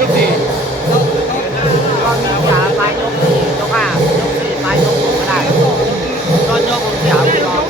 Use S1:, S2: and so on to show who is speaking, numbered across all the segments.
S1: ยกสี่
S2: ก็มีเสียปลายยก4ยก5ยก4ปลายยก6ก็ได้ตอนยกผมเสียไปรอง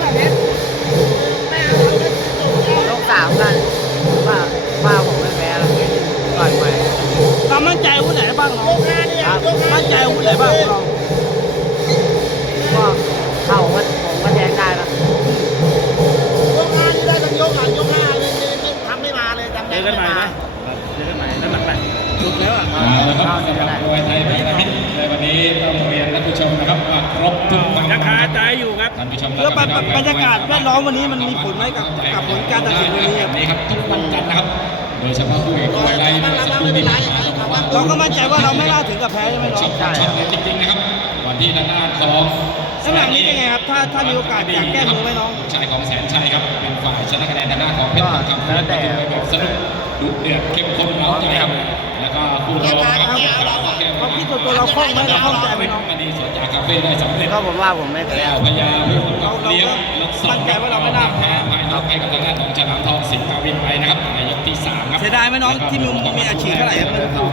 S2: ยก3กันว่าผมไม่แพ้แล้วต่อยไป
S1: เรามั่นใจอาวุธไหนบ้างน้องมั่นใจอาวุธไหนบ้างน้อง
S2: ก็เข่าผมก็แทงได้แล้ว
S3: ยก5นี่ได้ทั้งยกยก5นี่ทำไม่มาเลยจำได้ไม่มา
S1: เจอกันใหม่น้ำหนักไหนสุดแล้วอ่ะ
S4: แล้วครับสำหรับมวยไทยพัฒนาพิษในวันนี้ต้องเรียนท่านผู้ชมนะครับว่าครบทุกฝั่ง
S1: ยังคาใจอยู่ครับ
S4: ท่านผู้ชม
S1: แล้วบรรยากาศแวดล้อมวันนี้มันมีผลไหมกับผลการตัดสินวันนี้
S4: ครับทุกวันจันทร์นะครับโดยเฉพาะผู้เอกมวยไทยสักครู่นี้มา
S1: เราก็มั่นใจว่าเราไม่น่าถึงกับแพ้ใช่ไหมน้อง
S4: ใช่จริงๆนะครับวันที่ด้านหน้าของ
S1: น้ำหนักนี้เป็นไงครับถ้ามีโอกาสอยากแก้มือไหมน้อง
S4: ชายของแสนชัยครับเป็นฝ่ายชนะคะแนนด้านหน้าของเพชรทองคำแล้วแต่แบบสนุกดุเดือดเข้มข้นเร้าใจครับแล้วก็คู่รองครับ
S1: ความคิดส่วนตัวเราคล่องไหมเราคล่องใจไหมน้อง
S4: คดีสวนจากคาเฟ่ได้สำเร็จ
S2: ก็ผมว่าผมไม่แพ้
S4: พยาเลี้ยง
S1: มั่นใจว่าเราไม่น่าแพ้
S4: ภายนอกให้กับทางด้านของฉลามทองสิงห์กาวินไปนะครับในยกที่3ครับ
S1: เสียดายไหมน้องที่มีอาชีพเท่าไหร่ครับ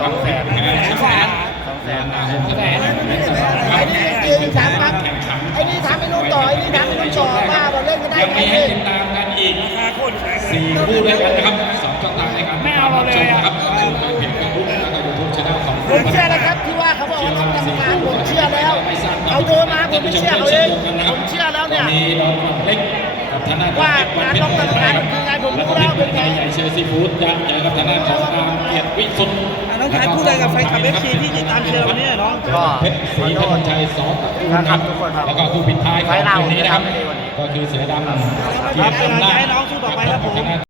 S3: ไอ้นี่ยืนถามครับไอ้นี่ถามไอ้นุ่มต่อไอ้นี่ถามไอ้นุ่มต่อว่าเราเล่นกันได้
S4: ยังมีให้ติดตามกันอีก4คู่ด้วยกันนะครับ2ช่องทางในการติดตามรับชมนะครับเพจเฟซบุ๊กแล้วก็ยูทูบช่องของ
S3: ผมเชื่อนะครับที่ว่าเขาบอกว่าทำกรรมการผมเชื่อแล้วเอาโดนมาผมไม่เชื่อเขาเองผมเชื่อแล้วเนี่ยว่าการต้องกรรมการคือไงผมรู้แล้วเป็นไง
S4: ใหญ่เชอร์ซีฟู้ดจะเจอกับทางด้านของนามเกียรติวิสุทธิ์
S1: น้องชายพูดอะไรกับแฟนคลับFCที่ติดตามเชียร์วันนี้น้อง
S2: ก็
S4: เพชรศรีธนชัยสตระกูลครับแล้วก็คู่ปิดท้ายของวันนี้นะครับก็คือเสือดำ
S1: ครับเป็นกำลังใจให้น้องสู้ต่อไปครับผม